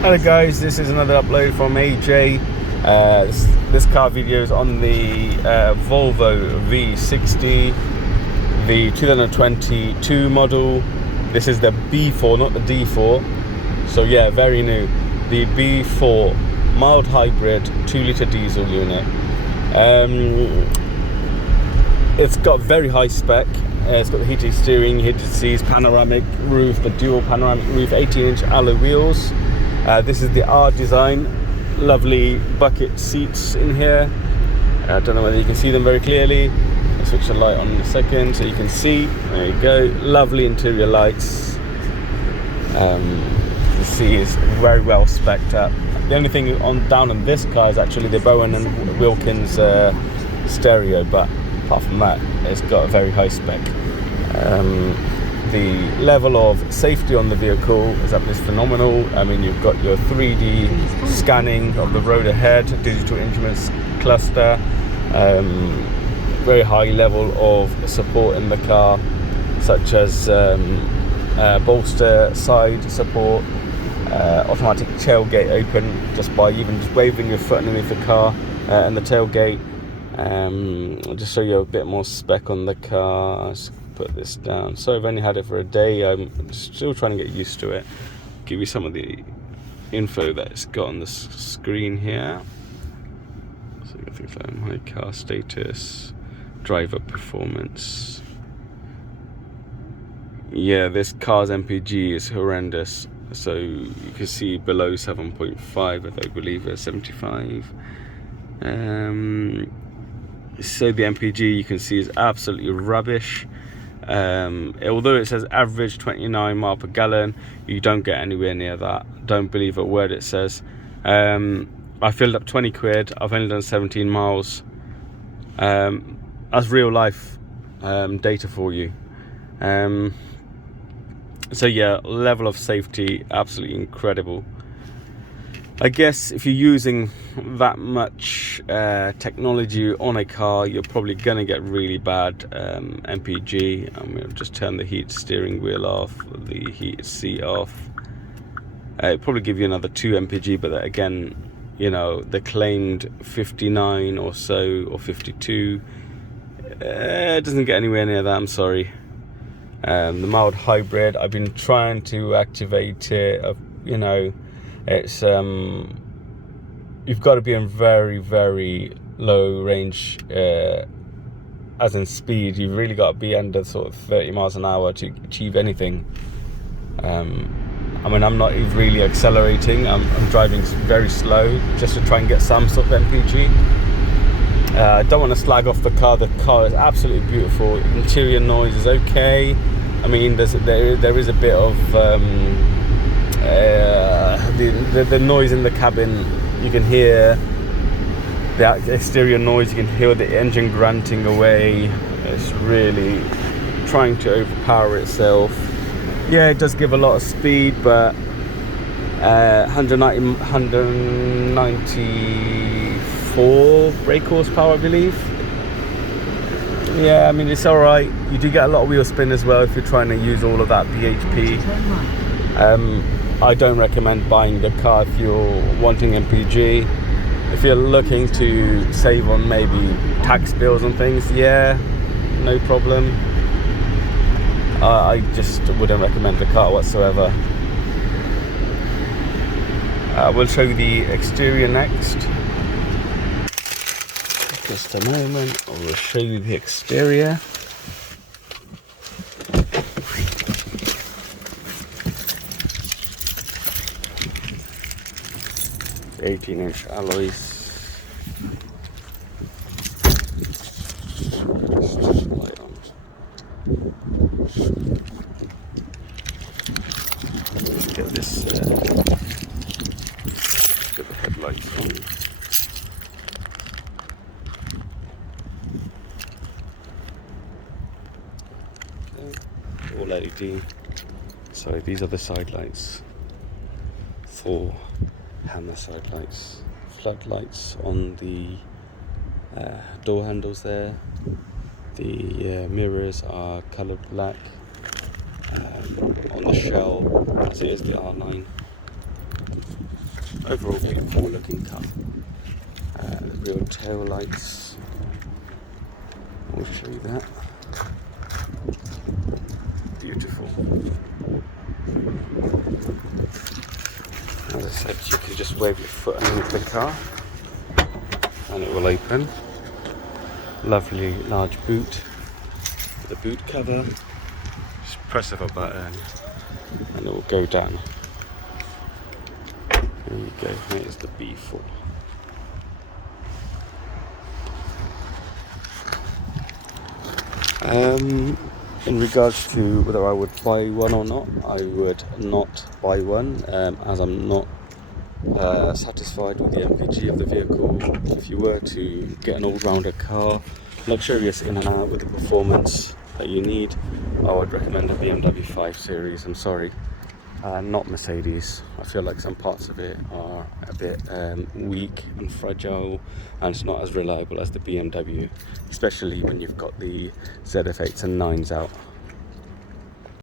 Hello guys, this is another upload from AJ. This car video is on the Volvo V60, the 2022 model. This is the B4, not the D4. So yeah, very new. The B4 mild hybrid 2-litre diesel unit. It's got very high spec. It's got the heated steering, heated seats, panoramic roof, the dual panoramic roof, 18-inch alloy wheels. This is the R design, lovely bucket seats in here. I don't know whether you can see them very clearly. I'll switch the light on in a second so you can see. There you go, lovely interior lights. You see it's very well spec'd up. The only thing down on this car is actually the Bowen and Wilkins stereo, but apart from that, it's got a very high spec. The level of safety on the vehicle is phenomenal. I mean, you've got your 3D scanning of the road ahead, digital instruments cluster, very high level of support in the car, such as bolster side support, automatic tailgate open just by even just waving your foot underneath the car and the tailgate. I'll just show you a bit more spec on the car. Let's put this down. So I've only had it for a day. I'm still trying to get used to it. Give you some of the info that it's got on the screen here. So you got things like my car status, driver performance. Yeah, this car's MPG is horrendous. So you can see below 7.5, I believe it's 75. So the MPG you can see is absolutely rubbish. Although it says average 29 mile per gallon, you don't get anywhere near that. Don't believe a word it says. I filled up 20 quid. I've only done 17 miles. That's real life data for you. So yeah, level of safety absolutely incredible. I guess if you're using that much technology on a car, you're probably gonna get really bad MPG. I'm gonna just turn the heat steering wheel off, the heated seat off. It'll probably give you another 2 MPG, but that, again, you know, the claimed 59 or so, or 52. It doesn't get anywhere near that, I'm sorry. The mild hybrid, I've been trying to activate it, you know. It's you've got to be in very, very low range, as in speed. You've really got to be under sort of 30 miles an hour to achieve anything. I mean, I'm not even really accelerating. I'm driving very slow just to try and get some sort of MPG. I don't want to slag off the car. The car is absolutely beautiful. Interior noise is okay. I mean, there is a bit of the noise in the cabin. You can hear the exterior noise, you can hear the engine grunting away. It's really trying to overpower itself. Yeah, it does give a lot of speed, but 194 brake horsepower, I believe. Yeah, I mean, it's alright. You do get a lot of wheel spin as well if you're trying to use all of that BHP. I don't recommend buying the car if you're wanting MPG. If you're looking to save on maybe tax bills and things, yeah, no problem. I just wouldn't recommend the car whatsoever. We'll show you the exterior next. Just a moment, I will show you the exterior. 18-inch alloys. Just light on. Let's get this. Get the headlights on. All LED. So these are the side lights. 4 hammer side lights, floodlights on the door handles there. The mirrors are coloured black. On the shell, as it is the R9. overall very cool looking car. The real tail lights, I'll show you that. Beautiful. As I said, you can just wave your foot underneath the car and it will open. Lovely large boot. The boot cover. Just press of a button and it will go down. There you go. Here's the B4. In regards to whether I would buy one or not, I would not buy one, as I'm not satisfied with the MPG of the vehicle. If you were to get an all-rounder car, luxurious in and out with the performance that you need, I would recommend a BMW 5 Series. I'm sorry, not Mercedes. I feel like some parts of it are a bit weak and fragile, and it's not as reliable as the BMW, especially when you've got the ZF8s and 9s out.